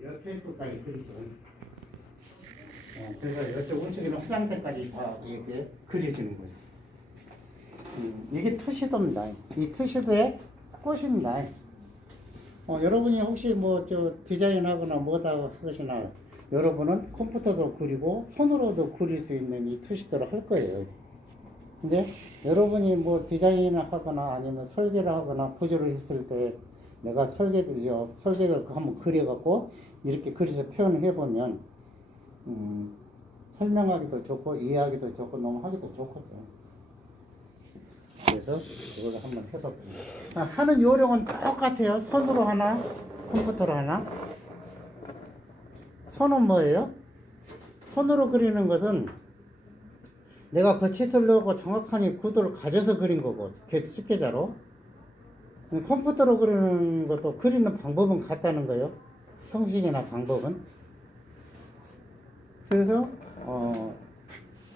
이렇게 끝까지 그리죠. 그래서 이쪽 우측에는 화장대까지 다 이렇게 그려지는 거죠. 이게 투시도입니다. 이 투시도의 꽃입니다. 여러분이 혹시 뭐 저 디자인하거나 뭐다 하시나 여러분은 컴퓨터도 그리고 손으로도 그릴 수 있는 이 투시도를 할 거예요. 근데 여러분이 뭐 디자인을 하거나 아니면 설계를 하거나 구조를 했을 때 내가 설계를 한번 그려갖고 이렇게 그려서 표현을 해보면 설명하기도 좋고 이해하기도 좋고 너무 하기도 좋거든요. 그래서 이걸 한번 해볼게요. 하는 요령은 똑같아요. 손으로 하나, 컴퓨터로 하나. 손은 뭐예요? 손으로 그리는 것은 내가 그 치슬로 정확하게 구도를 가져서 그린 거고, 집게자로. 컴퓨터로 그리는 것도 그리는 방법은 같다는 거예요. 형식이나 방법은. 그래서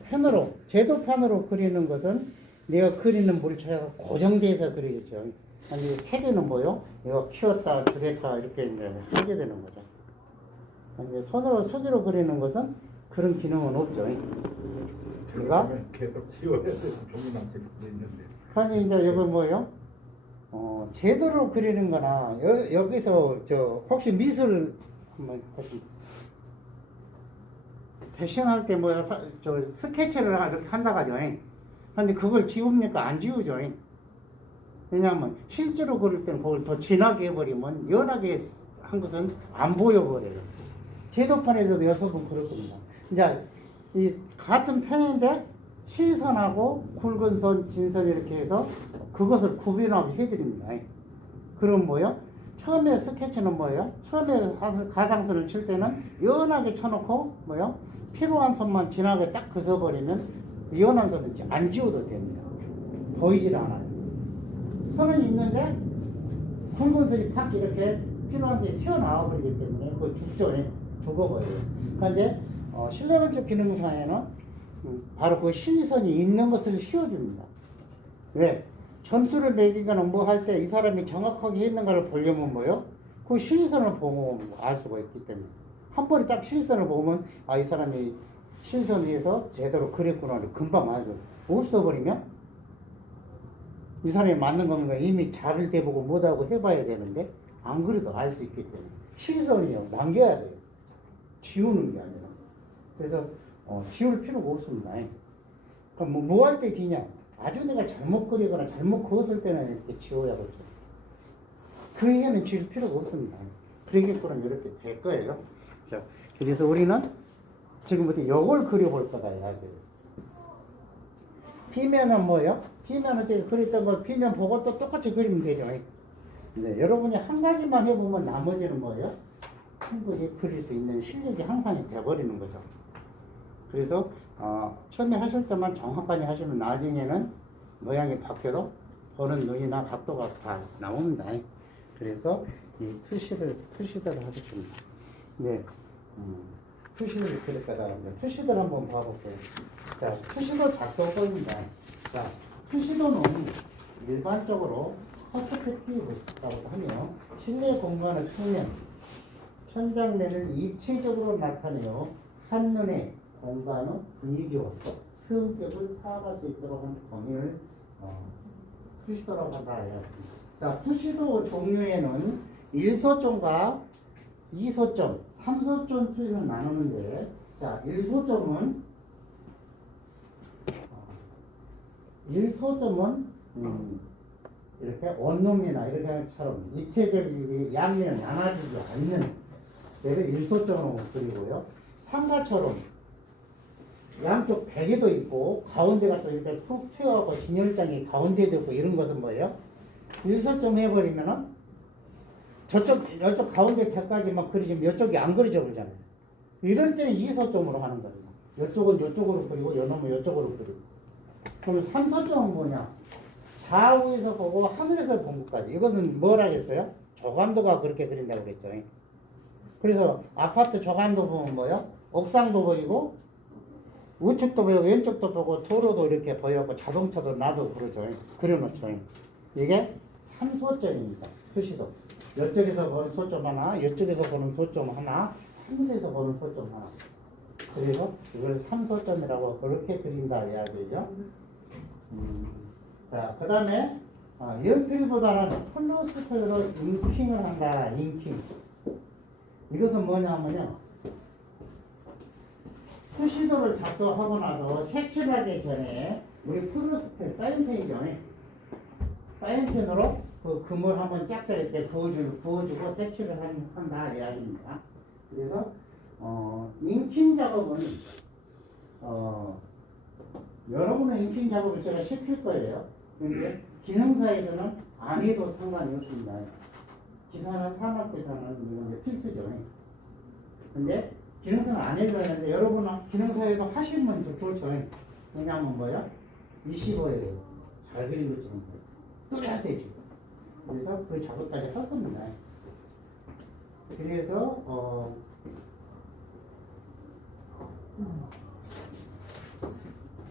펜으로, 제도판으로 그리는 것은 내가 그리는 물체가 고정돼서 그리겠죠. 아니, 색에는 뭐요? 내가 키웠다, 줄였다, 이렇게 이제 하게 되는 거죠. 아니, 손으로, 수기로 그리는 것은 그런 기능은 없죠. 그러니까 계속 지워야 돼서 종이 남게 있는데. 아니, 이제 이거 뭐요? 제대로 그리는 거나, 여기서, 혹시 미술, 한번 하시 패션할 때 뭐야, 스케치를 이렇게 한다고 하죠. 근데 그걸 지웁니까? 안 지우죠. 왜냐하면 실제로 그릴 때는 그걸 더 진하게 해버리면 연하게 한 것은 안 보여버려요. 제도판에서도 여섯 번 그럴 겁니다. 이제 이 같은 편인데 실선하고 굵은 선, 진선 이렇게 해서 그것을 구분하게 해드립니다. 그럼 뭐요? 처음에 스케치는 뭐예요? 처음에 가상선을 칠 때는 연하게 쳐놓고 뭐요? 필요한 선만 진하게 딱 그어버리면 연한 선은 안 지워도 됩니다. 보이질 않아요. 선은 있는데 굵은 선이 팍 이렇게 필요한 선이 튀어나와 버리기 때문에 그거 죽죠. 죽어버려요. 그런데 실내건축 기능상에는 바로 그 실선이 있는 것을 씌워줍니다. 왜? 점수를 매기거나 뭐 할 때 이 사람이 정확하게 했는가를 보려면 뭐요? 그 실선을 보면 알 수가 있기 때문에 한 번에 딱 실선을 보면 이 사람이 실선 위에서 제대로 그렸구나 금방 알죠. 없어버리면 이 사람이 맞는 건가 이미 자를 대보고 못하고 해봐야 되는데 안 그래도 알 수 있기 때문에 실선이요 남겨야 돼요. 지우는 게 아니라. 그래서 지울 필요가 없습니다. 그럼 뭐 할 때 지냐? 아주 내가 잘못 그리거나 잘못 그었을 때는 이렇게 지워야겠죠. 그 얘기는 지울 필요가 없습니다. 그러겠구나 이렇게 될 거예요. 자, 그래서 우리는 지금부터 이걸 그려볼 거다 이야기예요. 피면은 뭐예요? 피면은 제가 그렸던 거 피면 보고 또 똑같이 그리면 되죠. 네, 여러분이 한 가지만 해보면 나머지는 뭐예요? 충분히 그릴 수 있는 실력이 향상이 돼버리는 거죠. 그래서 처음에 하실 때만 정확하게 하시면 나중에는 모양이 바뀌어도 보는 눈이나 각도가 다 나옵니다. 그래서 이 투시를 하겠습니다. 네, 투시를 그렸다가 투시들 한번 봐볼게요. 자, 투시도 작동법입니다. 자, 투시도는 일반적으로 퍼스펙티브라고 하며 실내 공간의 표면, 천장면을 입체적으로 나타내어 한눈에 공간의 분위기와 성격을 파악할 수 있도록 하는 범위를 투시도라고 한다. 자, 투시도 종류에는 1소점과 2소점, 3소점 투시를 나누는데, 자, 1소점은 이렇게 원룸이나 이렇게처럼 입체적인 양면을 나눠주지 않는 얘를 1소점으로 그리고요. 삼가처럼 양쪽 베개도 있고 가운데가 또 이렇게 툭 튀어가고 진열장이 가운데도 있고 이런 것은 뭐예요? 1소점 해버리면은 이쪽 가운데 벽까지만 그리지만 이쪽이 안 그려져 버리잖아요. 이럴 때는 2소점으로 하는 거예요. 이쪽은 이쪽으로 그리고 이놈은 이쪽으로 그리고. 그럼 3소점은 뭐냐? 좌우에서 보고 하늘에서 본 것까지. 이것은 뭘 하겠어요? 조감도가 그렇게 그린다고 그랬죠. 그래서 아파트 조감도 보면 뭐요? 옥상도 보이고 우측도 보이고 왼쪽도 보고 도로도 이렇게 보이고 자동차도 나도 그러죠. 그려놓죠. 이게 3소점입니다. 표시도. 이쪽에서 보는 소점 하나, 이쪽에서 보는 소점 하나, 한 곳에서 보는 소점 하나. 그래서 이걸 3소점이라고 그렇게 그린다 이야기죠. 자, 그 다음에 연필보다는 플러스표로 잉킹을 한다. 잉킹. 이것은 뭐냐면요. 표시도를 작동하고 나서 색칠하기 전에 우리 플러스펜, 사인펜이죠. 사인펜으로 그 금을 한번 짝짝 이렇게 부어주고 색칠을 한다 이야기입니다. 그래서 잉킹 작업은 여러분의 잉킹 작업을 제가 시킬 거예요. 근데 기능사에서는 안 해도 상관이 없습니다. 기사나 산업기사는 이건 필수죠. 근데 기능사는 안 해도 되는데 여러분은 기능사에서 하시면 좋죠. 왜냐하면 뭐야? 25예요. 잘 그린 것처럼 뚫어야 되죠. 그래서 그 작업까지 할 겁니다. 그래서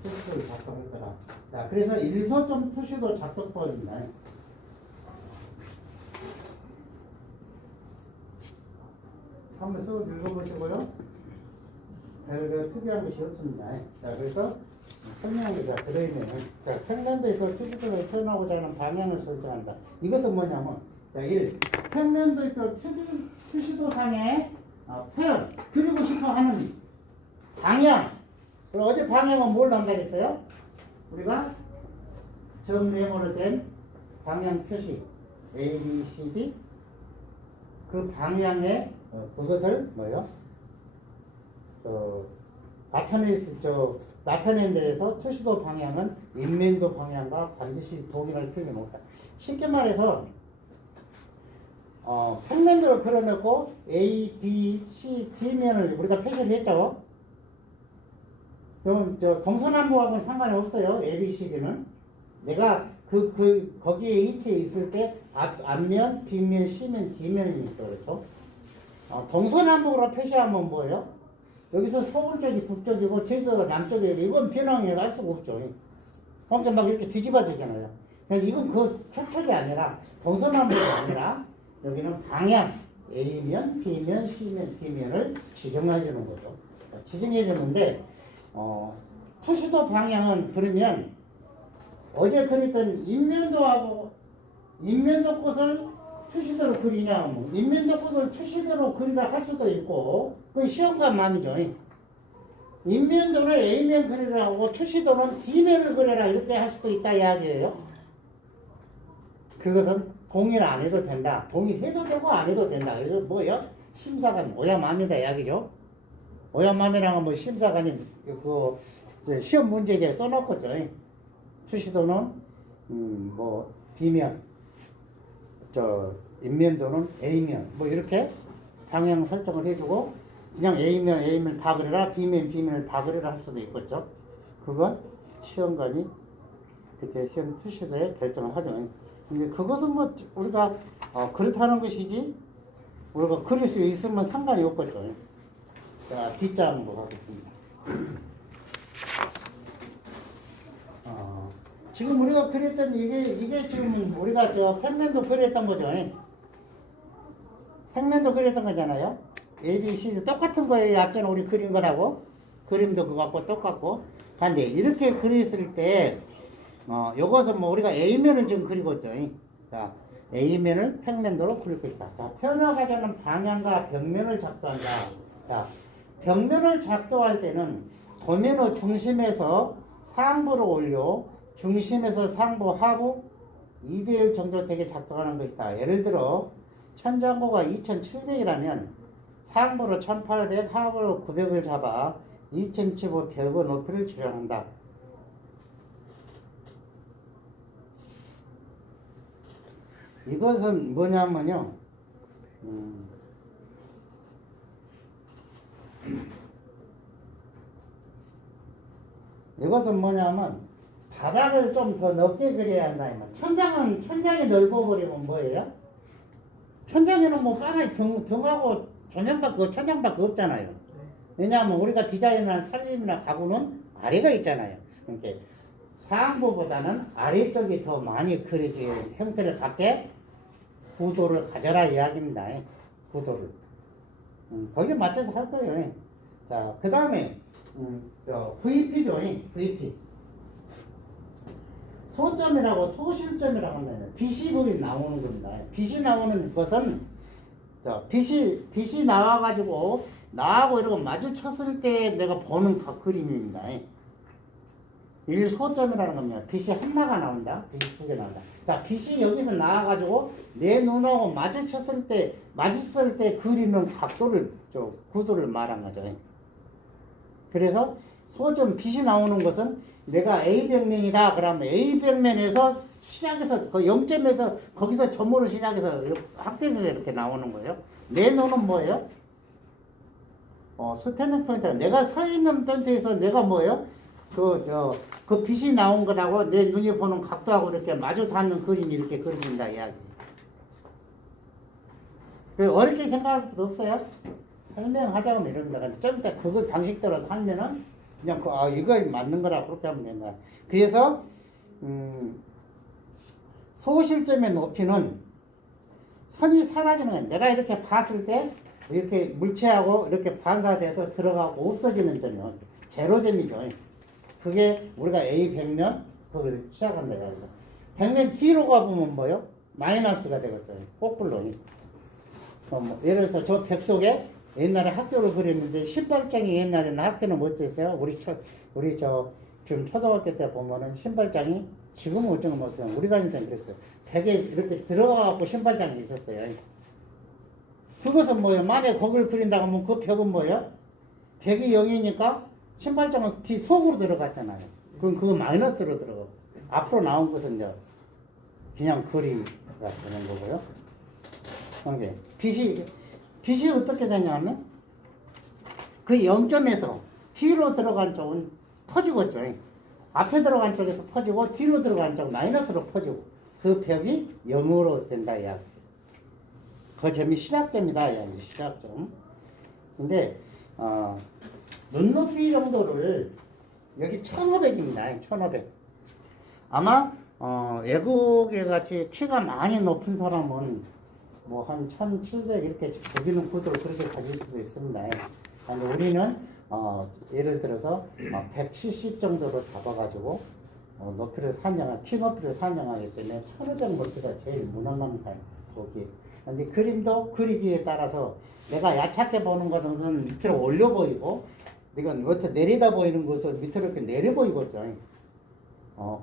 표시도를 작성할 거라. 자, 그래서 일서점 표시도 작성법입니다. 한번 써 읽어보시고요. 별로 특이한 것이 없습니다. 자, 그래서 설명이 다 들어있네요. 자, 평면도에서 표시도를 표현하고자 하는 방향을 설정한다. 이것은 뭐냐면, 자, 1. 평면도에서 표시도상의 표현, 그리고 싶어 하는 방향. 그럼 어제 방향은 뭘 한다겠어요? 우리가 점 네모로 된 방향 표시 A, B, C, D 그 방향에 그것을 뭐요? 나타낸 데에서 표시도 방향은 인면도 방향과 반드시 동일할 필요는 없다. 쉽게 말해서 평면도를 그려놓고 A, B, C, D면을 우리가 표시를 했죠. 그럼 동서남북하고는 상관이 없어요. A, B, C, D는 내가 거기에 위치에 있을 때 앞면, 뒷면, C면, D면이니까 그렇죠. 동서남북으로 표시하면 뭐예요? 여기서 서울 쪽이 북쪽이고 제주도가 남쪽이고 이건 변형을 할 수가 없죠. 그러니까 막 이렇게 뒤집어지잖아요. 그러니까 이건 그 촉촉이 아니라 동서남북이 아니라 여기는 방향 A면, B면, C면, D면을 지정해 주는 거죠. 지정해 주는데 표시도 방향은 그러면 어제 그렸던 인면도하고 인면도 꽃을 표시대로 그리냐, 뭐 인면도 꽃을 표시대로 그리라 할 수도 있고 그 시험관 마음이죠. 인면도는 A면 그리라 하고 표시도는 D면을 그려라 이렇게 할 수도 있다 이야기예요. 그것은 동일 안 해도 된다. 동일해도 되고 안 해도 된다. 이거 뭐예요? 심사관 오야맘이다 이야기죠. 오야맘이랑은 뭐 심사관이 그 시험 문제에 써놓고죠. 표시도는 뭐 B면, 인면도는 A면 뭐 이렇게 방향 설정을 해주고 그냥 A면 다 그려라, B면을 다 그려라 할 수도 있겠죠. 그건 시험관이 그렇게 시험 표시도에 결정을 하죠. 근데 그것은 뭐 우리가 그렇다는 것이지 우리가 그릴 수 있으면 상관이 없겠죠. 자, 뒷자 한번 보겠습니다. 지금 우리가 그렸던 이게 지금 우리가 평면도 그렸던 거죠. 평면도 그렸던 거잖아요. A, B, C 똑같은 거예요. 앞전에 우리 그린 거라고. 그림도 그거 갖고 똑같고. 근데 이렇게 그렸을 때 요것은 뭐 우리가 A면을 지금 그리고 있죠. 자, A면을 평면도로 그리고 있다. 자, 표현하고자 방향과 벽면을 작도한다. 자, 벽면을 작도할 때는 도면의 중심에서 상부로 올려 중심에서 상부 하부 2대1 정도 되게 작동하는 것이다. 예를 들어 천장고가 2700이라면 상부로 1800, 하부로 900을 잡아 2075 벽의 높이를 주장한다. 이것은 뭐냐면요. 이것은 뭐냐면 바닥을 좀 더 넓게 그려야 한다. 천장이 넓어버리면 뭐예요? 천장에는 뭐 바닥이 등하고 조명밖에 천장밖에 없잖아요. 왜냐하면 우리가 디자인한 살림이나 가구는 아래가 있잖아요. 그러니까 상부보다는 아래쪽이 더 많이 그려질 형태를 갖게 구도를 가져라 이야기입니다. 구도를. 거기에 맞춰서 할 거예요. 자, 그 다음에 VP죠. VP. 소점이라고 소실점이라고 하면 빛이 거기 나오는 겁니다. 빛이 나오는 것은 빛이 나와가지고 나하고 이렇게 마주쳤을 때 내가 보는 그림입니다. 일소점이라는 겁니다. 빛이 하나가 나온다. 빛이 두 개 나온다. 자, 빛이 여기서 나와가지고 내 눈하고 마주쳤을 때 그리는 각도를, 구도를 말한 거죠. 그래서 소점 빛이 나오는 것은 내가 A벽면이다. 그러면 A벽면에서 시작해서 그 0점에서 거기서 점으로 시작해서 확대해서 이렇게 나오는 거예요. 내 눈은 뭐예요? 스탠딩 포인트. 내가 서 있는 포인트에서 내가 뭐예요? 그 빛이 나온 것하고 내 눈이 보는 각도하고 이렇게 마주 닿는 그림이 이렇게 그려진다 이야기. 어렵게 생각할 것도 없어요. 설명하자고 이런 거가 좀 이따 그거 방식대로 살면은 그냥 이거 맞는 거라 그렇게 하면 된다. 그래서 소실점의 높이는 선이 사라지는 거예요. 내가 이렇게 봤을 때 이렇게 물체하고 이렇게 반사돼서 들어가고 없어지는 점이요. 제로점이죠. 그게 우리가 A 백면 그걸 시작한다. 백면 뒤로 가보면 뭐요? 마이너스가 되겠죠. 거꾸로. 예를 들어서 저 벽 속에 옛날에 학교를 그렸는데 신발장이 옛날에는 학교는 어땠어요? 우리 지금 초등학교 때 보면은 신발장이 지금은 어쩌면 못해요. 우리 다닐 때는 그랬어요. 벽에 이렇게 들어가갖고 신발장이 있었어요. 그것은 뭐예요? 만약에 거기를 그린다고 하면 그 벽은 뭐예요? 벽이 0이니까 신발장은 뒤 속으로 들어갔잖아요. 그럼 그거 마이너스로 들어가고 앞으로 나온 것은 이제 그냥 그림이 되는 거고요. 이게 빛이 어떻게 되냐면 그 0점에서 뒤로 들어간 쪽은 퍼지겠죠. 앞에 들어간 쪽에서 퍼지고 뒤로 들어간 쪽 마이너스로 퍼지고 그 벽이 0으로 된다 이야기. 그 점이 시작점이다 이야기. 시작점. 근데 눈높이 정도를 여기 1500입니다. 1500. 아마 애국에 같이 키가 많이 높은 사람은 뭐 한 1700 이렇게 보기는 구도를 그렇게 가질 수도 있습니다. 근데 우리는 예를 들어서 170 정도로 잡아가지고 높이를 산정한 키 높이를 산정하기 때문에 1500 높이가 제일 무난합니다. 거기. 근데 그림도 그리기에 따라서 내가 야착해 보는 것은 밑으로 올려 보이고 내가 밑에 내리다 보이는 것은 밑으로 이렇게 내려 보이겠죠.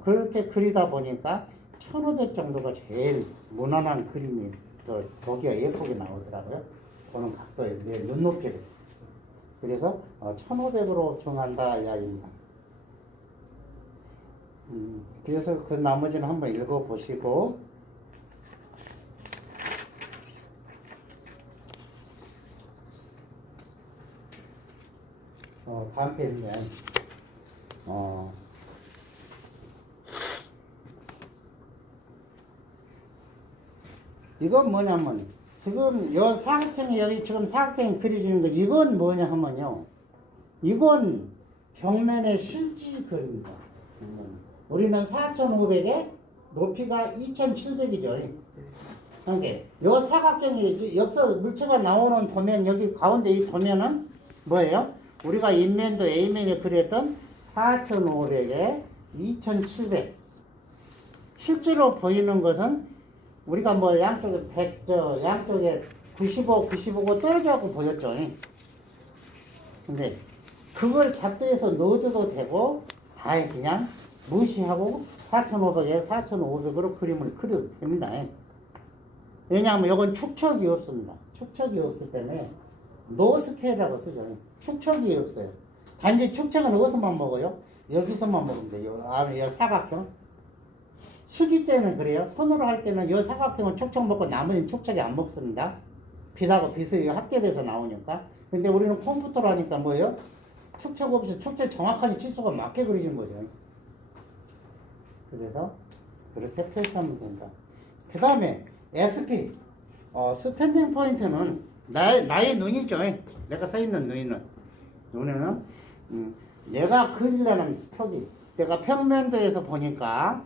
그렇게 그리다 보니까 1500 정도가 제일 무난한 그림이 거기가 예쁘게 나오더라고요. 보는 각도에 내 눈높이를. 그래서 1500으로 정한다 이야기입니다. 그래서 그 나머지는 한번 읽어보시고 다음 페이지는 이건 뭐냐면 지금 요 사각형이 여기 지금 사각형이 그려지는 거 이건 뭐냐 하면요. 이건 벽면의 실지 그림입니다. 우리는 4500에 높이가 2700이죠. 그러니까 요 사각형이 여기서 물체가 나오는 도면 여기 가운데 이 도면은 뭐예요? 우리가 인면도 A면에 그렸던 4500에 2700. 실제로 보이는 것은 우리가 뭐 양쪽에 양쪽에 95고 떨어져갖고 보였죠. 근데 그걸 작도해서 넣어줘도 되고, 아예 그냥 무시하고 4,500에 4,500으로 그림을 그려도 됩니다. 왜냐하면 이건 축척이 없습니다. 축척이 없기 때문에 노스케일이라고 쓰죠. 축척이 없어요. 단지 축척은 어디서만 먹어요? 여기서만 먹으면 돼요. 이 사각형. 수기 때는 그래요. 손으로 할 때는 이 사각형은 축척 먹고 나머지는 축척이 안 먹습니다. 빛하고 빛이 합계돼서 나오니까. 근데 우리는 컴퓨터로 하니까 뭐예요? 축척 없이 축척 정확하게 치수가 맞게 그려진 거죠. 그래서 그렇게 표시하면 된다. 그 다음에 SP 스탠딩 포인트는 나의 눈이죠. 내가 서 있는 눈에는 내가 그리려는 표기. 내가 평면도에서 보니까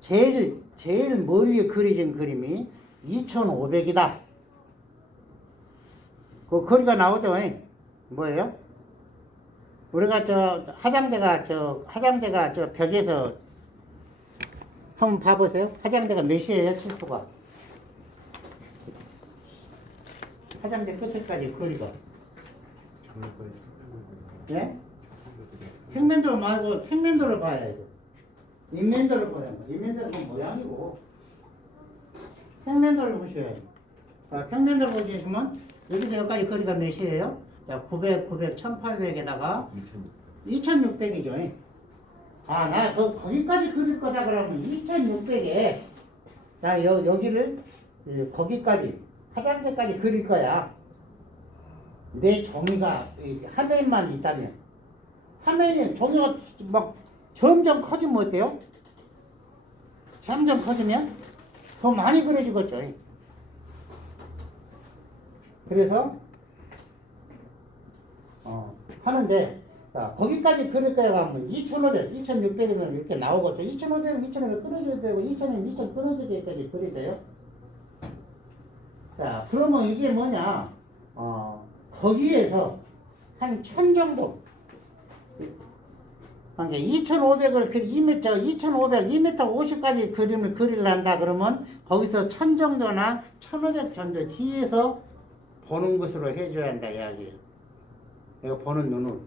제일 멀리 그려진 그림이 2,500이다. 그 거리가 나오죠. 뭐예요? 우리가 화장대가 저 벽에서 한번 봐보세요. 화장대가 몇이에요, 치수가? 화장대 끝에까지 거리가. 예? 평면도로 말고 평면도를 봐야죠. 인면도를 봐야 돼. 인면도는 그 모양이고 평면도를 보셔야죠. 자, 평면도를 보시면 여기서 여기까지 거리가 몇이에요? 자, 900, 1800에다가 2600이죠. 아, 나 거기까지 그릴 거다 그러면 2600에 자, 여기를 거기까지 화장대까지 그릴 거야. 내 종이가 화면만 있다면 화면이 종이가 막 점점 커지면 어때요? 점점 커지면 더 많이 그려지겠죠. 그래서 하는데 자, 거기까지 그릴 거야 하면 2,500, 2,600이면 이렇게 나오겠죠. 2,500, 2,500 끊어줘야 되고 2,000, 2,000 끊어지게까지 그려야 돼요. 자, 그러면 이게 뭐냐? 거기에서 한 1000 정도. 그러니까 2,500을 2m, 2,500, 2m 50까지 그림을 그리려한다 그러면 거기서 1000 정도나 1,500 정도 뒤에서 보는 것으로 해줘야 한다 이야기예요. 이거 보는 눈으로.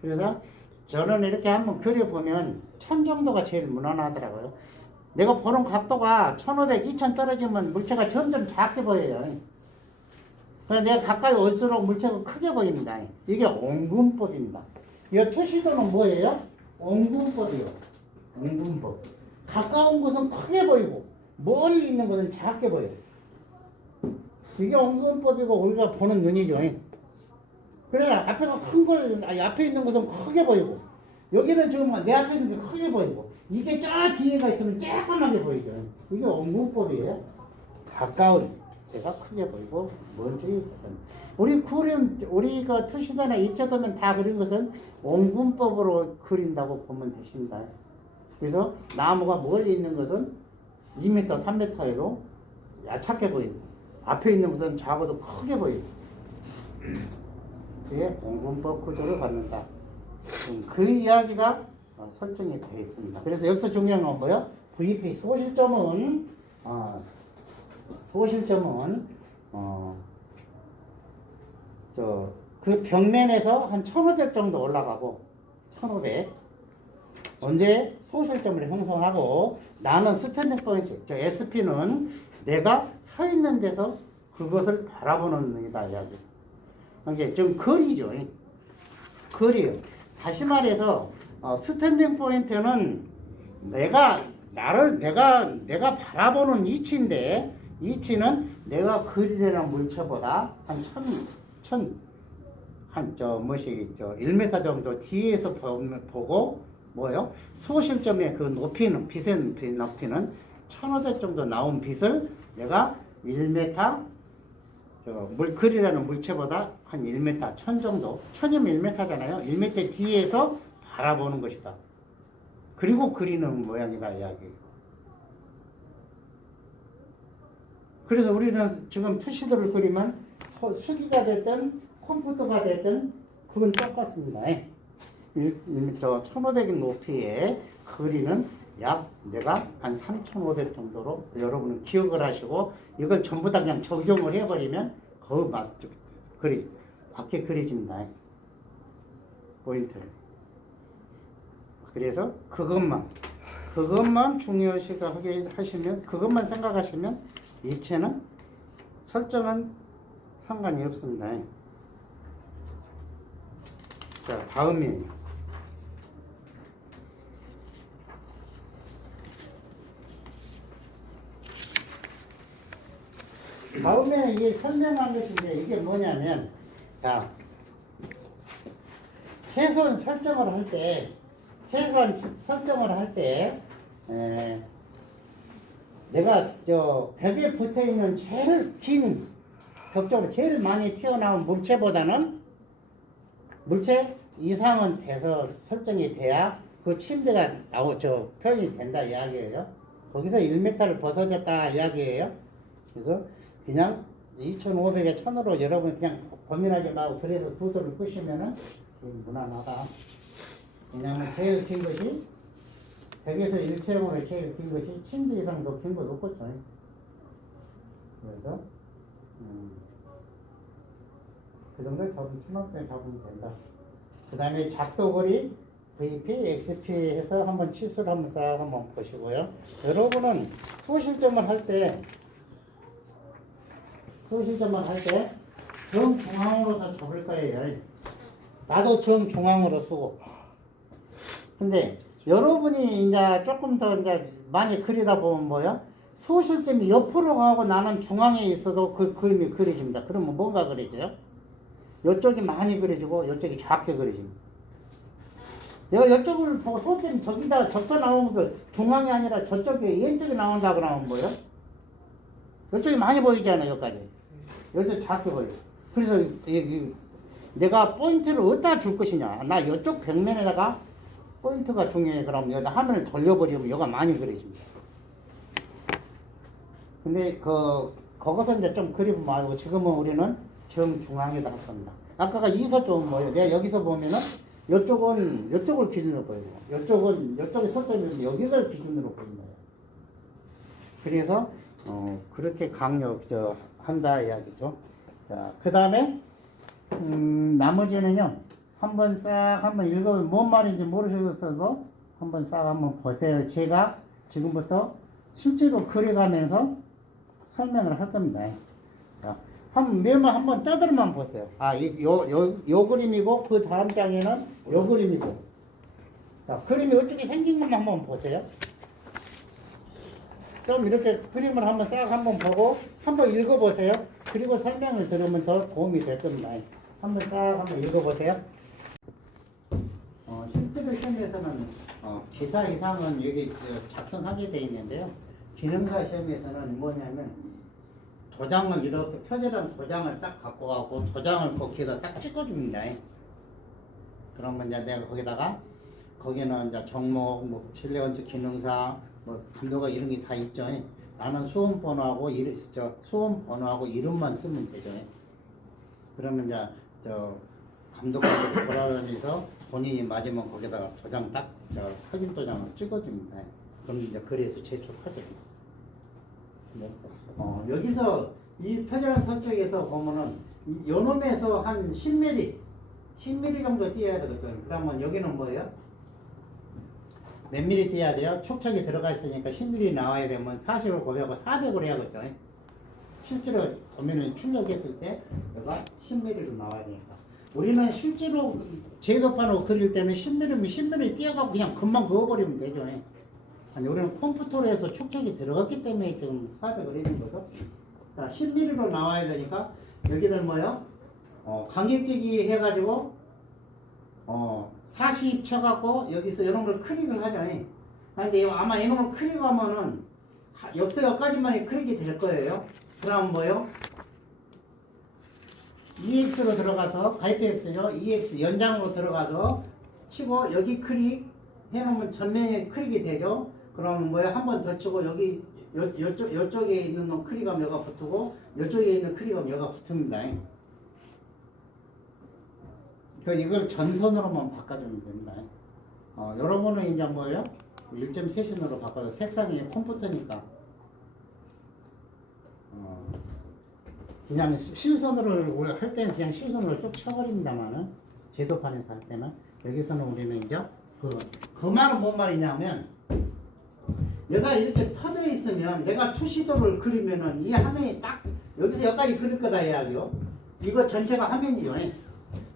그래서 저는 이렇게 한번 그려보면 1000 정도가 제일 무난하더라고요. 내가 보는 각도가 1500, 2000 떨어지면 물체가 점점 작게 보여요. 그래서 내가 가까이 올수록 물체가 크게 보입니다. 이게 옹분법입니다. 이 투시도는 뭐예요? 옹분법이요. 옹분법. 가까운 것은 크게 보이고 멀리 있는 것은 작게 보여요. 이게 옹분법이고 우리가 보는 눈이죠. 그래서 앞에가 큰 거, 앞에 있는 것은 크게 보이고 여기는 지금 내 앞에 있는 게 크게 보이고 이게 저 뒤에가 있으면 쬐까맣게 보이죠. 이게 옹분법이에요. 가까운 데가 크게 보이고 먼 쪽이 우리 그림, 우리가 투시대나 입자도면 다 그린 것은 옹분법으로 그린다고 보면 되십니다. 그래서 나무가 멀리 있는 것은 2m, 3m에도 야착해 보이고 앞에 있는 것은 작아도 크게 보이고 이게 옹분법 구조를 갖는다. 그 이야기가 설정이 되어 있습니다. 그래서 여기서 중요한 건 뭐예요? VP 소실점은 그 벽면에서 한 1500 정도 올라가고 1500 언제 소실점을 형성하고 나는 스탠딩 포인트 저 SP는 내가 서 있는 데서 그것을 바라보는 눈이다 이야기. 이게 좀 거리죠. 거리요. 다시 말해서 스탠딩 포인트는 내가 바라보는 위치인데 위치는 내가 그리려는 물체보다 한 1m 정도 뒤에서 보고 뭐요? 소실점의 그 높이는 빛의 높이는 1500 정도 나온 빛을 내가 1m 그리려는 물체보다 한 1m, 1000 정도, 1000이면 1m잖아요. 1m 뒤에서 바라보는 것이다. 그리고 그리는 모양이다 이야기. 그래서 우리는 지금 투시도를 그리면 수기가 됐든 컴퓨터가 됐든 그건 똑같습니다. 1m 1500인 높이에 그리는 약 내가 한 3500 정도로 여러분은 기억을 하시고 이걸 전부 다 그냥 적용을 해버리면 거의 마스터 그리 밖에 그려집니다. 포인트를. 그래서 그것만 중요시하게 하시면 그것만 생각하시면 이체는 설정은 상관이 없습니다. 자, 다음이 다음에 이게 설명한 것인데 이게 뭐냐면 자 최소한 설정을 할 때 내가 저 벽에 붙어 있는 제일 긴 벽적으로 제일 많이 튀어나온 물체보다는 물체 이상은 돼서 설정이 돼야 그 침대가 표현이 된다 이야기예요. 거기서 1m를 벗어졌다 이야기예요. 그래서 그냥 2,500에 1,000으로 여러분 그냥 고민하지 말고 그래서 두도를 끄시면은 무난하다. 왜냐면 제일 긴 것이 100에서 1체형으로 제일 긴 것이 침대 이상도 긴 거 없겠죠. 그래서 그 정도 잡으면 수납대 잡으면 된다. 그 다음에 작도거리 VP, XP 해서 한번 치수를 한번 싹 한번 보시고요. 여러분은 소실점을 할 때 정중앙으로서 잡을 거예요. 나도 정중앙으로 쓰고. 근데 여러분이 이제 조금 더 이제 많이 그리다 보면 뭐요? 소실점이 옆으로 가고 나는 중앙에 있어도 그 그림이 그려집니다. 그러면 뭐가 그려져요? 이쪽이 많이 그려지고 이쪽이 작게 그려집니다. 내가 이쪽을 보고 소실점이 저기다 적서 나오면서 중앙이 아니라 저쪽에 왼쪽이 나온다 그러면 뭐요? 이쪽이 많이 보이잖아요. 여기까지. 여기서 작게 보여요. 그래서 내가 포인트를 어디다 줄 것이냐. 나 이쪽 벽면에다가 포인트가 중요해. 그럼 여기다 화면을 돌려버리면 여기가 많이 그려집니다. 근데 거기서 이제 좀 그리고 말고 지금은 우리는 정중앙에다 할 겁니다. 아까가 이서 쪽은 뭐예요? 내가 여기서 보면은 이쪽을 기준으로 보이고 이쪽이 소점이면 여기를 기준으로 보이는 거예요. 그래서 그렇게 한다 이야기죠. 자, 그 다음에 나머지는요. 한번 읽어보면 뭔 말인지 모르셨어도 한번 싹 한번 보세요. 제가 지금부터 실제로 그려가면서 설명을 할 겁니다. 자, 몇만 한번 떠들만 보세요. 요 그림이고 그 다음 장에는 요 그림이고. 자, 그림이 어떻게 생긴 것만 한번 보세요. 좀 이렇게 그림을 한번 보고 한번 읽어보세요. 그리고 설명을 들으면 더 도움이 될 겁니다. 한번 읽어보세요. 실제로 시험에서는 기사 이상은 여기 작성하게 되어 있는데요. 기능사 시험에서는 뭐냐면 도장을 이렇게 표절한 도장을 딱 갖고 가고 도장을 거기다 딱 찍어줍니다. 그러면 이제 내가 거기는 이제 종목, 뭐 실내건축 기능사, 뭐 감독가 이런 게 다 있죠. 나는 수험 번호하고 이름만 쓰면 되죠. 그러면 이제 감독관으로 돌아다니서 본인이 맞으면 거기다가 도장 딱 확인 도장을 찍어줍니다. 그럼 이제 거리에서 제출하죠. 네. 여기서 이 표절한 선 쪽에서 보면은 요놈에서 한 10mm 정도 띄어야 되거든요. 그러면 여기는 뭐예요? 몇 mm 띄어야 돼요? 축척이 들어가 있으니까 10mm 나와야 되면 40을 곱하고 400으로 해야겠죠. 실제로 도면을 출력했을 때 여기가 10mm로 나와야 되니까. 우리는 실제로 제도판으로 그릴 때는 10mm면 10mm 띄어갖고 그냥 금방 그어버리면 되죠. 아니, 우리는 컴퓨터로 해서 축척이 들어갔기 때문에 지금 400을 해준 거죠. 자, 10mm로 나와야 되니까 여기는 뭐요? 간격대기 해가지고 40 쳐갖고 여기서 이런 걸 클릭을 하죠. 근데 아마 이런 걸 클릭하면은 역사 여기까지만 클릭이 될 거예요. 그럼 뭐요? EX로 들어가서 가입 X죠. EX 연장으로 들어가서 치고 여기 클릭 해놓으면 전면에 클릭이 되죠. 그럼 뭐야? 한 번 더 치고 여기 요쪽에 있는 놈 클릭하면 여기가 붙고 요쪽에 있는 클릭하면 여기가 붙습니다. 이걸 전선으로만 바꿔주면 됩니다. 여러분은 이제 뭐예요? 1.3신으로 바꿔서 색상이 컴퓨터니까 그냥 실선으로 우리 할 때는 그냥 실선으로 쭉 쳐버립니다만은 제도판에서 할 때는 여기서는 우리는 이제 그 말은 뭔 말이냐면 내가 이렇게 터져 있으면 내가 투시도를 그리면은 이 화면이 딱 여기서 여기까지 그릴 거다 해야죠. 이거 전체가 화면이요.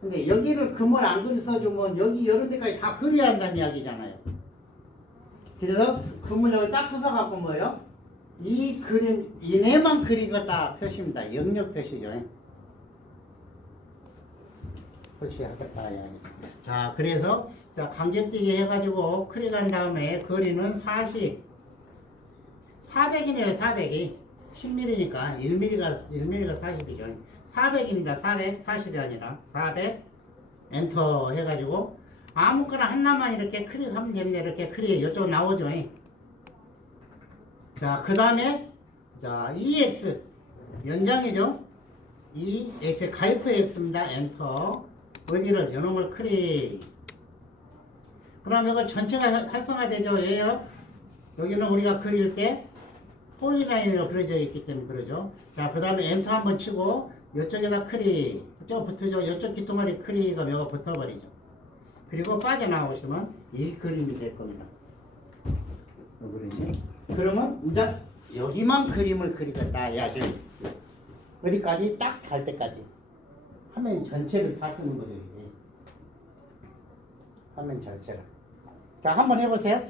근데 여기를 금을 안 그려서주면 여기 여러 데까지 다 그려야 한다는 이야기잖아요. 그래서 금을 여기 딱 부숴 갖고 뭐예요? 이 그림 이내만 그리겠다 표시입니다. 영역 표시죠. 표시하겠다 이야기. 자, 그래서 간격지기 해가지고 클릭한 다음에 거리는 400이네요. 400이 10mm니까 1mm가 40이죠. 400입니다. 400, 40이 아니라 400 엔터 해가지고 아무거나 하나만 이렇게 클릭하면 됩니다. 이렇게 클릭 이쪽 나오죠. 자, 그 다음에 EX 연장이죠. 이 X의 가입부 X입니다. 엔터. 어디를? 요놈을 클릭. 그럼 이거 전체가 활성화되죠. 왜요? 여기는 우리가 그릴 때 폴리라인으로 그려져 있기 때문에 그러죠. 자, 그 다음에 엔터 한번 치고 이쪽에다 클릭. 이쪽 붙으죠. 이쪽 귀퉁머리 클릭하면 이거 붙어버리죠. 그리고 빠져나오시면 이 그림이 될 겁니다. 이 그림이. 그러면 이제 여기만 그림을 그리겠다. 야죠. 어디까지? 딱 갈 때까지. 화면 전체를 다 쓰는 거죠. 이제. 화면 전체를. 자, 한번 해보세요.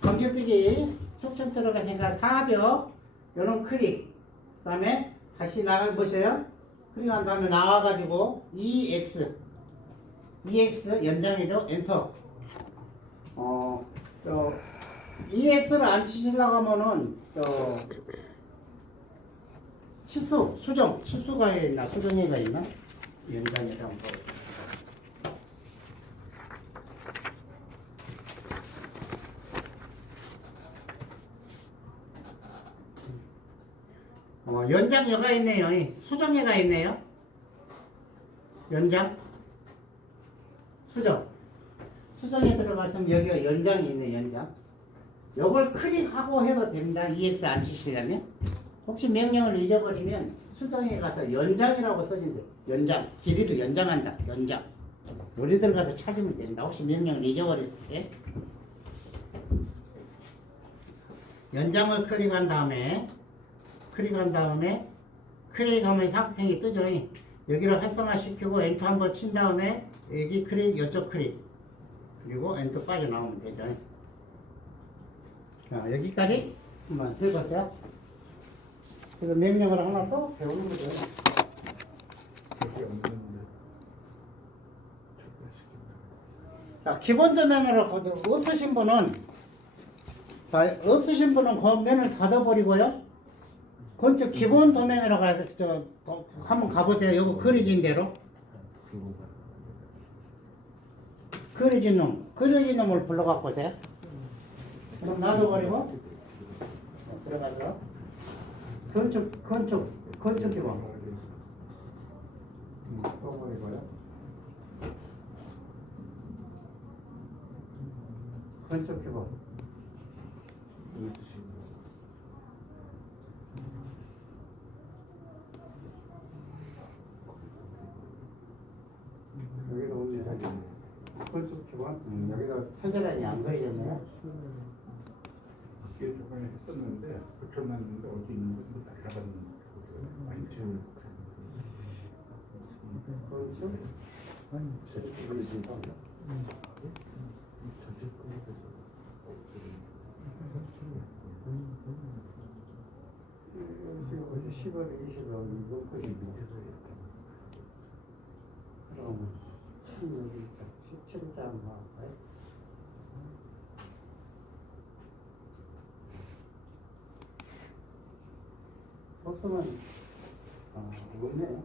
검색뜨기 초점 들어가시니까 사벽 요런 클릭. 그 다음에 다시 나가 보세요. 클릭한 다음에 나와가지고 EX 연장이죠. 엔터. EX를 안 치시려고 하면은 치수가 있나 수정이가 있나? 연장이라고 한번 연장여가 있네요. 수정예가 있네요. 연장 수정에 들어가서 여기가 연장이 있네. 연장 요걸 클릭하고 해도 됩니다. EX 안 치시려면. 혹시 명령을 잊어버리면 수정에 가서 연장이라고 써진대. 연장 길이를 연장한다. 연장 요리 들어가서 찾으면 됩니다. 혹시 명령을 잊어버렸을 때 연장을 클릭한 다음에 클릭하면 상태이 뜨죠. 여기를 활성화시키고 엔터 한번 친 다음에 여기 클릭, 이쪽 클릭 그리고 엔터 빠져나오면 되죠. 자, 여기까지 한번 해보세요. 그래서 명령을 하나 또 배우는 거죠. 자, 기본 도면으로 없으신 분은 그 면을 닫아버리고요. 건축 기본 도면으로 가서 한번 가보세요. 요거 그려진 대로. 그려진 놈을 불러갖고 오세요. 그럼 놔둬버리고 들어가서 건축 기본 떠버리고요. 건축 기본 여기도 옵니다. 건축 기본 여기다 세계란이 안 그려졌네요. 이게 저번에 했었는데 붙여놨는데 어디 있는지 날아가는 거 많이 지금 건축 지금 10월 20일 이거 거의 밑에서 그럼 17장 나올까요? 없으면 없네.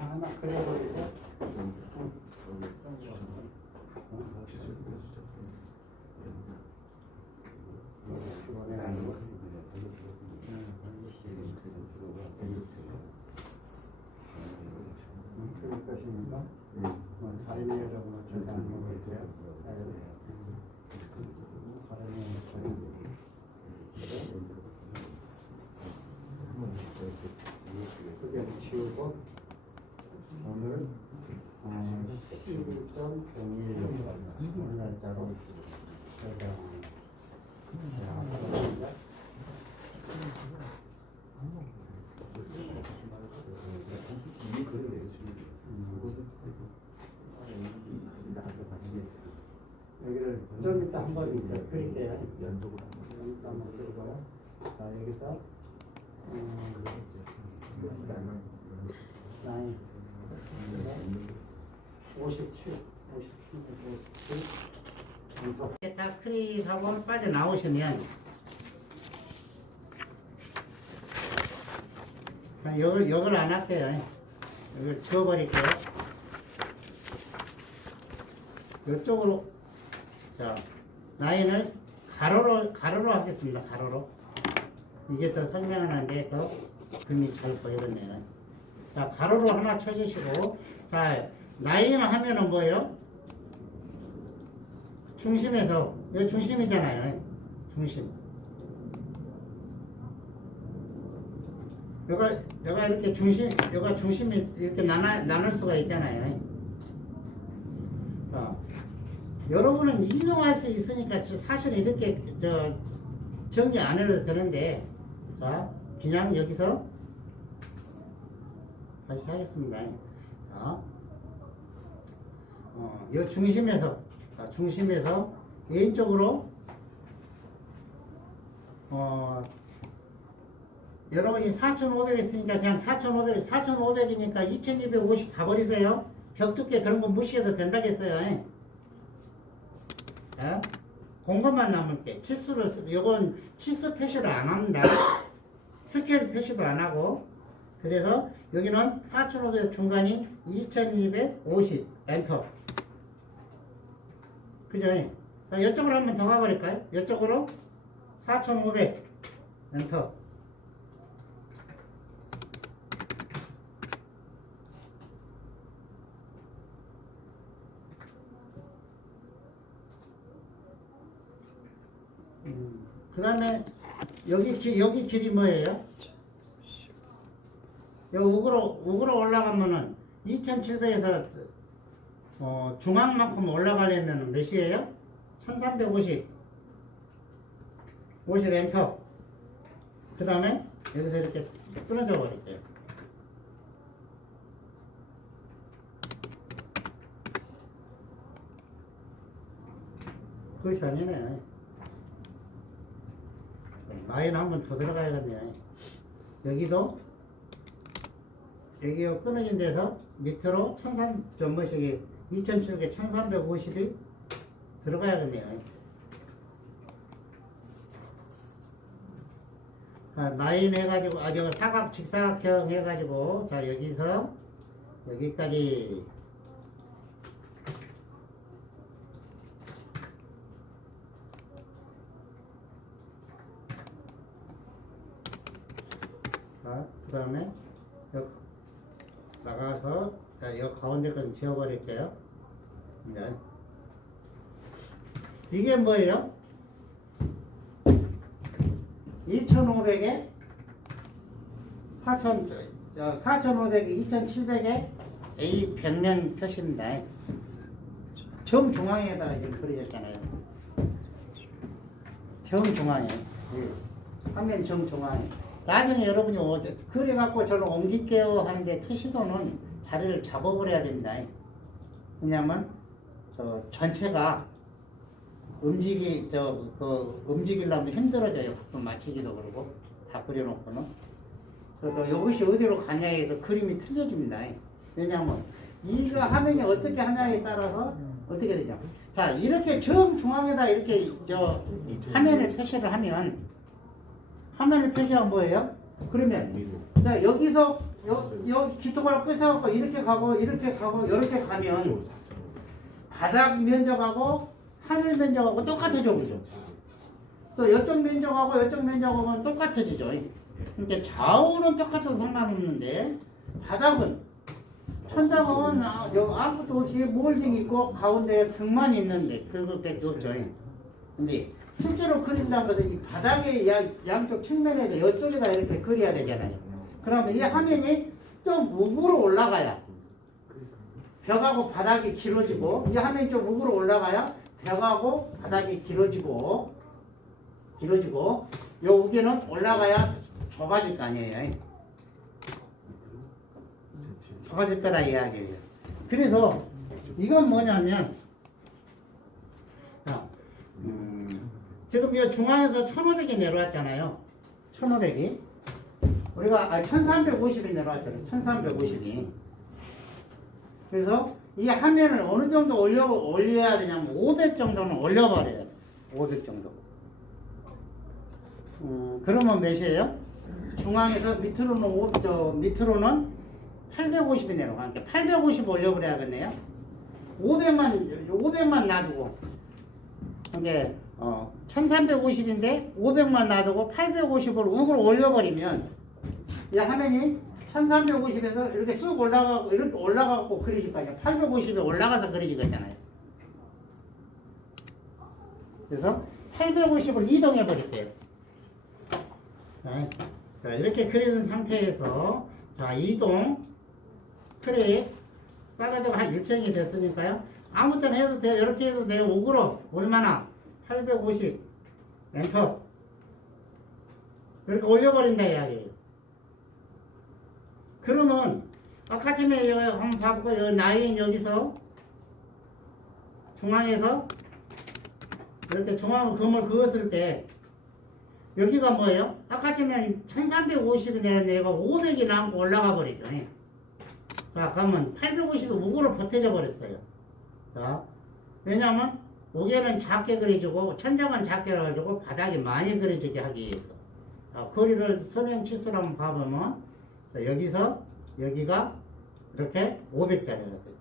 하나 그려버리고 그럴 것입니까? 다리 위에다가 절대 안 먹을게요. 그게 치우고 오늘 11점 02일 오늘 날짜로 여기를 좀 이따 한번 이제 그릴게요. 연속으로 한번 그리고요. 자, 여기서 라인 57 이렇게 딱 크릭하고 빠져나오시면 요걸 안 할게요. 이걸 지워버릴게요. 이쪽으로 자 라인을 가로로 하겠습니다. 가로로. 이게 더 선명한데 더 그림이 잘 보이겠네요. 자 가로로 하나 쳐주시고 자 라인을 하면은 뭐예요? 중심에서 여기 중심이잖아요. 중심. 여가 이렇게 여가 중심이 이렇게 나눌 수가 있잖아요. 여러분은 이동할 수 있으니까 사실 이렇게 정리 안 해도 되는데, 자 그냥 여기서 다시 하겠습니다. 이 중심에서 왼쪽으로 여러분이 4,500 했으니까 그냥 4,500이니까 2,250 가버리세요. 벽 두께 그런 거 무시해도 된다겠어요. 자, 공간만 남을게. 요건 치수 표시를 안 합니다. 스케일 표시도 안 하고. 그래서 여기는 4,500 중간이 2,250 엔터. 그죠? 자, 이쪽으로 한번 더 가버릴까요? 이쪽으로 4,500 엔터. 그 다음에 여기 길이 뭐예요? 여기 우그로 올라가면은 2700에서 중앙만큼 올라가려면 몇이에요? 1350 50 엔터. 그 다음에 여기서 이렇게 끊어져 버릴게요. 그것이 아니네. 라인 한번 더 들어가야겠네요. 여기도 여기가 끊어진 데서 밑으로 2,700에 1,350이 들어가야겠네요. 라인 해가지고 아주 사각 직사각형 해가지고 자 여기서 여기까지 그 다음에 나가서 자, 이 가운데 건 지워버릴게요. 네. 이게 뭐예요? 2,500에 4,500에 2,700에 A 벽면 표시입니다. 정중앙에다가 지금 그려졌잖아요. 정중앙에. 화면 정중앙에. 나중에 여러분이 그래갖고 저는 옮길게요 하는데 투시도는 자리를 잡아버려야 됩니다. 왜냐면 전체가 움직이려면 힘들어져요. 가끔 맞추기도 그러고 다 그려놓고는. 그래서 이것이 어디로 가냐에 서 그림이 틀려집니다. 왜냐면 이가 화면이 어떻게 하냐에 따라서 어떻게 되냐. 자 이렇게 정중앙에다 이렇게 화면을 표시를 하면 화면을 표시한 뭐예요? 그러면 여기서 여기 기토바를 끄서갖고 이렇게 가고 이렇게 가고 이렇게 가면 바닥 면적하고 하늘 면적하고 똑같아져 보죠. 또 이쪽 면적하고 이쪽 면적하고는 똑같아지죠. 그러니까 좌우는 똑같아서 상관없는데 바닥은 천장은 아무것도 없이 몰딩 있고 가운데 등만 있는데 그것밖에 없죠. 근데 실제로 그린다는 것은 이 바닥의 양쪽 측면에서 이쪽에다 이렇게 그려야 되잖아요. 그러면 이 화면이 좀 우으로 올라가야 벽하고 바닥이 길어지고 이 화면이 좀 우으로 올라가야 벽하고 바닥이 길어지고 요 우기는 올라가야 좁아질 거 아니에요. 좁아질 거라 이야기예요. 그래서 이건 뭐냐면 지금 이 중앙에서 1,500이 내려왔잖아요. 1,500이 우리가 1,350이 내려왔잖아요. 1,350이. 그래서 이 화면을 어느 정도 올려야 되냐면 500 정도는 올려버려야 돼. 500 정도. 그러면 몇이에요? 중앙에서 밑으로는 850이 내려가니까 850 올려버려야겠네요. 500만 놔두고 이게 1350인데 500만 놔두고 850을 우으로 올려버리면 이 화면이 1350에서 이렇게 쑥 올라가고 이렇게 올라가고 그려질 거 아니에요. 850에 올라가서 그려질 거잖아요. 그래서 850을 이동해 버릴게요. 자, 이렇게 그려진 상태에서 자 이동 트랙 싸가지고 한 일정이 됐으니까요. 아무 때나 해도 돼요. 이렇게 해도 돼요. 우그로 얼마나? 850 엔터 이렇게 올려버린다 이야기예요. 그러면 아까 전에 여기 한번 봐볼까요? 여기 라인 여기서 중앙에서 이렇게 중앙 금을 그었을 때 여기가 뭐예요? 아까 전에 1350이 되는데 얘가 500이 남고 올라가 버리죠. 자, 그러면 850이 우그로 보태져 버렸어요. 자, 왜냐면 우개는 작게 그려지고 천장은 작게 그려지고 바닥이 많이 그려지게 하기 위해서. 자, 거리를 선행 치수로 한번 봐보면 자, 여기서 여기가 이렇게 500짜리가 돼요.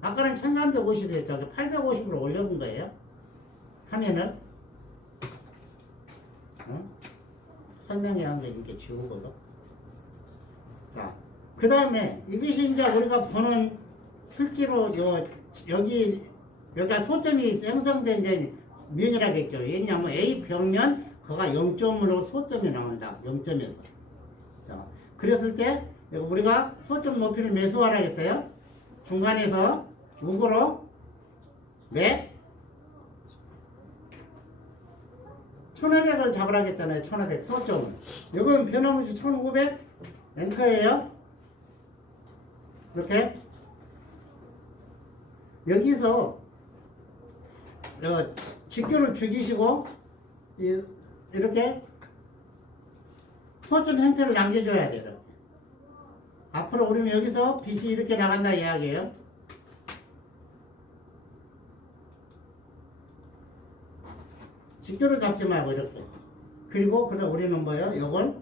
아까는 1350이었죠. 850으로 올려본 거예요. 화면을 설명해야 하는 게 이렇게 지우고서. 자, 그 다음에 이것이 이제 우리가 보는 실제로 여기가 소점이 형성된 데 면이라겠죠. 왜냐하면 A 벽면 그가 0점으로 소점이 나온다. 0점에서. 자, 그랬을 때 우리가 소점 높이를 매수하라 했어요. 중간에서 우그로 몇 1500을 잡으라 했잖아요. 1500 소점. 이건 변함없이 1500 엔터예요. 이렇게 여기서 직교를 죽이시고 이렇게 소점 형태를 남겨줘야 돼요. 앞으로 우리는 여기서 빛이 이렇게 나간다 이야기예요. 직교를 잡지 말고 이렇게. 그리고 그다음 우리는 뭐예요? 요걸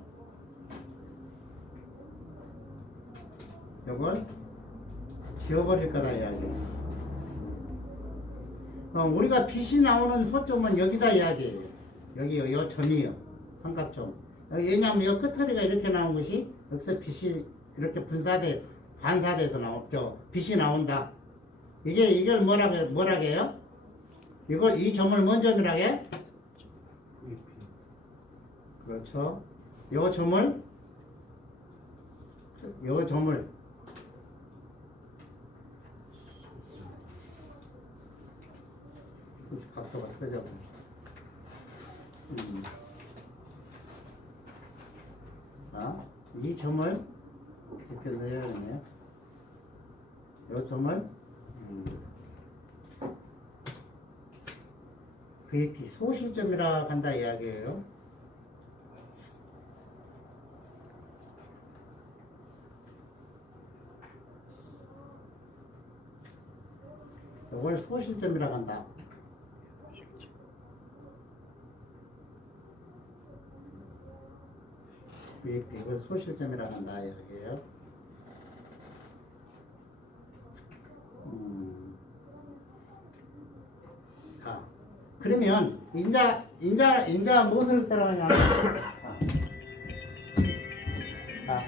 지워버릴 거다 이야기예요. 우리가 빛이 나오는 소점은 여기다 이야기예요. 여기 요 점이요. 삼각점. 왜냐하면 이 끝허리가 이렇게 나온 것이 여기서 빛이 이렇게 반사돼서 빛이 나온다. 이걸 뭐라고 해요? 이 점을 뭔 점이라고 해? 그렇죠. 요 점을 각도가 틀어져. 자, 이 점을 이렇게 넣어야 되네요. 이 점을 VP 소실점이라 한다 이야기예요. 이걸 소실점이라 한다. VP 이걸 소실점이라 한다 이야기예요. 자, 그러면 인자 무엇을 따라가냐면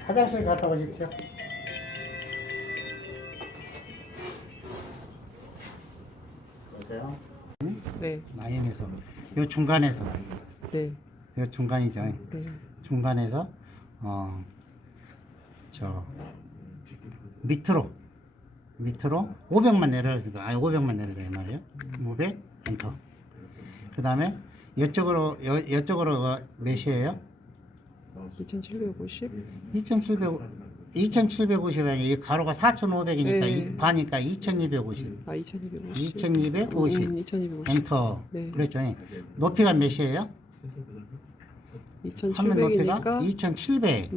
화장실 갔다 오십시오. 보세요. 네. 라인에서 요 중간에서 네. 요 중간이죠. 네. 중간에서 저 밑으로 500만 내려가니까 500만 내려가요 말이에요. 500 엔터. 그 다음에 이쪽으로 몇이에요? 2750. 2750이 이 가로가 4500이니까 네. 반이니까 2250. 2250. 2250. 2250. 엔터. 네. 그랬죠. 높이가 몇이에요? 화면 높이가 2700이니까 2700.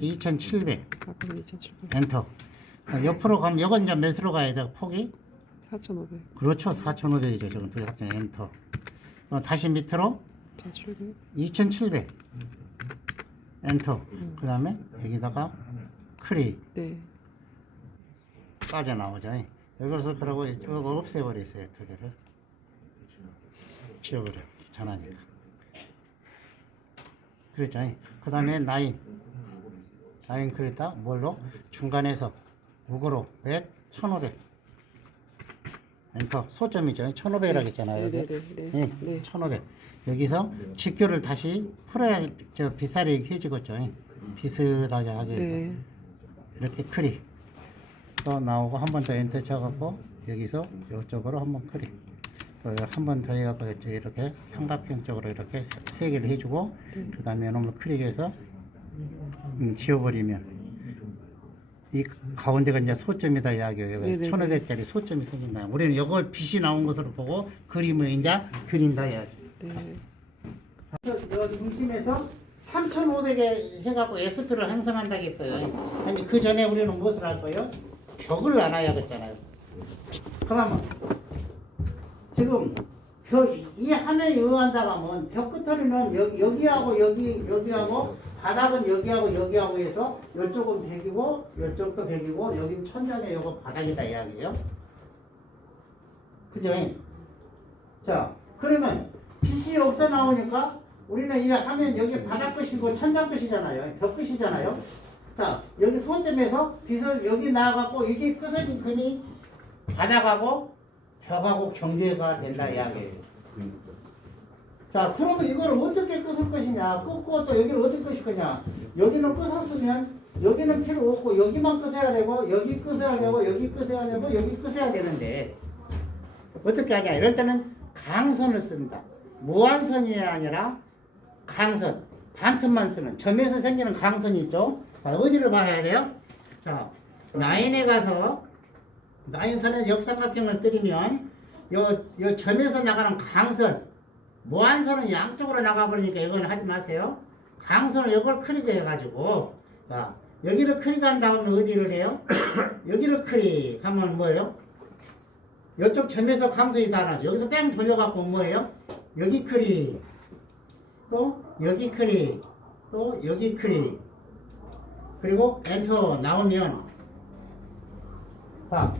2700. 아까는 2700. 엔터. 옆으로 가면 이건 이제 몇으로 가야 돼? 폭이? 4,500. 그렇죠. 4,500이죠. 지금 두 합정 엔터. 다시 밑으로 2,700. 2,700 엔터. 그 다음에 여기다가 크리 네. 빠져나오죠. 이것을 그러고 이거 없애버리세요. 두 개를 지워버려. 귀찮으니까. 그랬죠. 그 다음에 나인 그랬다. 뭘로? 중간에서 우그로 100, 1500 엔터. 소점이죠. 1500이라고 했잖아요. 네, 여기. 네, 네, 네, 네. 1500. 여기서 직교를 다시 풀어야 저 빗살이 해지겠죠. 비슷하게 하기 위해서. 네. 이렇게 크리 또 나오고 한 번 더 엔터 쳐갖고 여기서 이쪽으로 한 번 크리 한 번 더 해갖고 이렇게 삼각형적으로 이렇게 세 개를 해주고 그 다음에 이놈을 크리해서 지워버리면 이 가운데가 이제 소점이다 이야기예요. 네네네. 1500짜리 소점이 생긴다. 우리는 이걸 빛이 나온 것으로 보고 그림을 이제 그린다 이야기. 네. 여기 중심에서 3,500에 해갖고 SP를 형성한다고 했어요. 아니 그 전에 우리는 무엇을 할 거예요? 벽을 나눠야겠잖아요. 그러면 지금 이 화면에 의한다고 하면 벽 끝머리는 여기하고 여기하고 바닥은 여기하고 해서 이쪽은 100이고 이쪽도 100이고 여기는 천장에 요거 바닥이다 이야기예요. 그죠? 자 그러면 빛이 없어 나오니까 우리는 이 화면 여기 바닥 끝이고 천장 끝이잖아요. 벽 끝이잖아요. 자 여기 손점에서 빛을 여기 나와갖고 이게 끝은 금이 바닥하고 벽하고 경계가 된다 이야기예요. 자 그러면 이걸 어떻게 끄을 것이냐, 끄고 또 여기를 어떻게 끄실 거냐. 여기는 끄었으면 여기는 필요 없고 여기만 끄어야 되고 여기 끄어야 되고 여기 끄어야 되고 여기 끄어야 되는데 어떻게 하냐. 이럴 때는 강선을 씁니다. 무한선이 아니라 강선, 반틈만 쓰는 점에서 생기는 강선이 있죠. 자, 어디를 봐야 돼요? 자, 라인에 가서 라인선에 역삼각형을 때리면 요 점에서 나가는 강선, 무한선은 양쪽으로 나가버리니까 이건 하지 마세요. 강선을 이걸 크리게 해가지고 자 여기를 크리한 다음에 어디를 해요? 여기를 크리하면 뭐예요? 이쪽 점에서 강선이 다 나죠. 여기서 뺑 돌려갖고 뭐예요? 여기 크리 또 여기 크리 또 여기 크리 그리고 엔터 나오면 자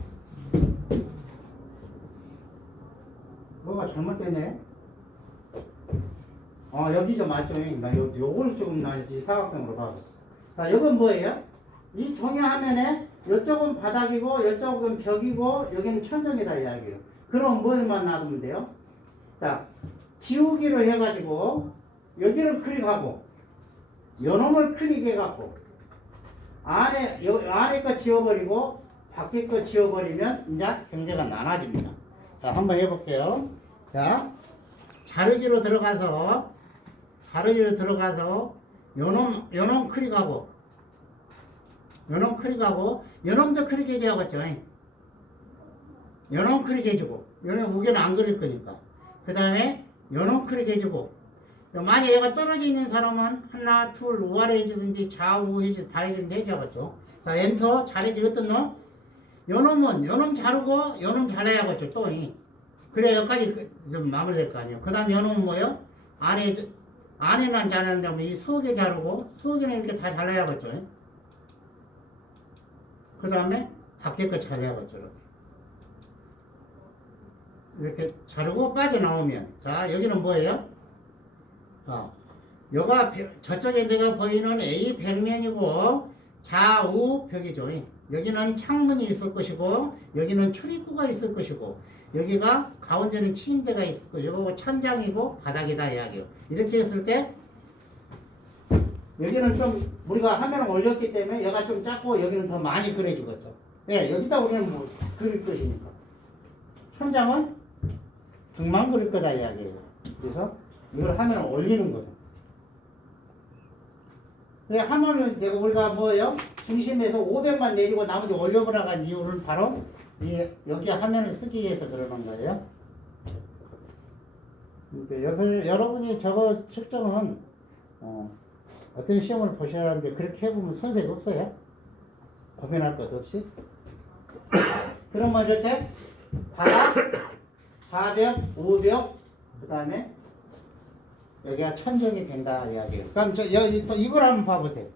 뭐가 잘못됐네. 여기 좀 맞죠? 나 요걸 조금 나 사각형으로 봐. 자 이건 뭐예요? 이 종이 화면에 이쪽은 바닥이고 이쪽은 벽이고 여기는 천정이다 이야기예요. 그럼 뭐만 놔두면 돼요? 자 지우기로 해가지고 여기를 클릭하고 요놈을 클릭해갖고 안에 거 지워버리고 밖에 거 지워버리면 이제 경계가 나눠집니다. 자 한번 해볼게요. 자 자르기로 들어가서 요놈 클릭하고 요놈도 클릭해줘야겠죠. 요놈 클릭해주고 요놈 무게는 안 그릴 거니까 그 다음에 요놈 클릭해주고 만약 얘가 떨어져 있는 사람은 하나 둘 우아래 해주든지 좌우 해주든지 다 해주든지 해줘야겠죠. 자 엔터 자르기 어떤 놈? 요놈 자르고 요놈 잘라야겠죠. 또 그래야 여기까지 좀 마무리될 거 아니에요. 그 다음 요놈은 뭐예요? 안에는 자르는데 이 속에 자르고 속에는 이렇게 다 잘라야겠죠. 그 다음에 밖에 거 잘라야겠죠. 이렇게 자르고 빠져나오면 자 여기는 뭐예요? 여가 저쪽에 내가 보이는 A 벽면이고 좌우 벽이죠. 여기는 창문이 있을 것이고 여기는 출입구가 있을 것이고 여기가 가운데는 침대가 있을 것이고 천장이고 바닥이다 이야기요. 이렇게 했을 때 여기는 좀 우리가 화면을 올렸기 때문에 얘가 좀 작고 여기는 더 많이 그려주겠죠. 네, 여기다 우리는 뭐 그릴 것이니까 천장은 등만 그릴 거다 이야기예요. 그래서 이걸 화면을 올리는 거죠. 화면을 내가 우리가 뭐예요? 중심에서 500만 내리고 나머지 올려보라고 한 이유는 바로 여기 화면을 쓰기 위해서 그러는 거예요. 그러니까 여러분이 저거 측정은 어떤 시험을 보셔야 하는데 그렇게 해보면 손색 없어요. 고민할 것 없이. 그러면 이렇게 바닥, 좌벽, 우벽, 그 다음에 여기가 천정이 된다 이야기예요. 그럼 여기 또 이걸 한번 봐보세요.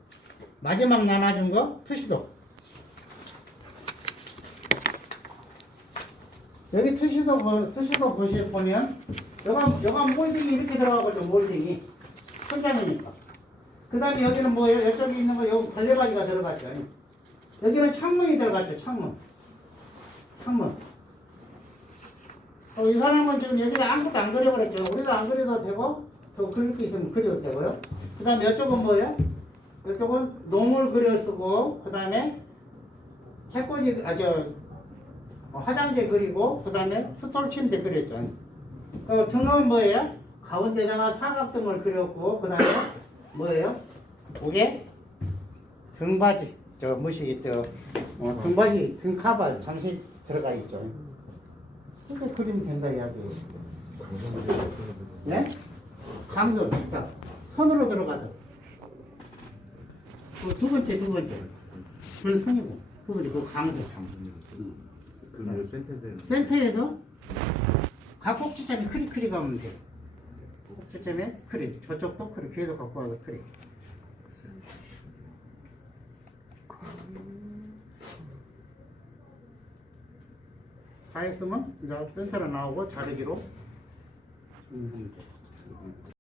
마지막 나눠준 거 투시도. 여기 투시도 보면 여간 몰딩이 이렇게 들어가거든요. 몰딩이 천장이니까. 그 다음에 여기는 뭐예요? 이쪽에 있는 거 여기 갈래바지가 들어갔죠. 여기는 창문이 들어갔죠. 창문. 이 사람은 지금 여기다 아무것도 안 그려버렸죠. 우리도 안 그려도 되고 더 그릴 게 있으면 그려도 되고요. 그 다음에 이쪽은 뭐예요? 이쪽은 농을 그려 쓰고 그 다음에 책꽂이 화장대 그리고 그 다음에 스톨 침대 그렸죠. 등은 뭐예요? 가운데다가 사각등을 그렸고 그 다음에 뭐예요? 목에 등바지 등바지 등카바 장식 들어가 있죠. 이렇게 그리면 된다 이야기예요. 네? 강선. 자, 손으로 들어가서. 두 번째. 그건 손이고. 두 번째, 그 강선. 그 센터에서 센터에서 각 꼭지점이 크리 가면 돼요. 꼭지점에 크리. 저쪽도 크리. 계속 갖고 와서 크리. 다 했으면 이제 센터로 나오고 자르기로.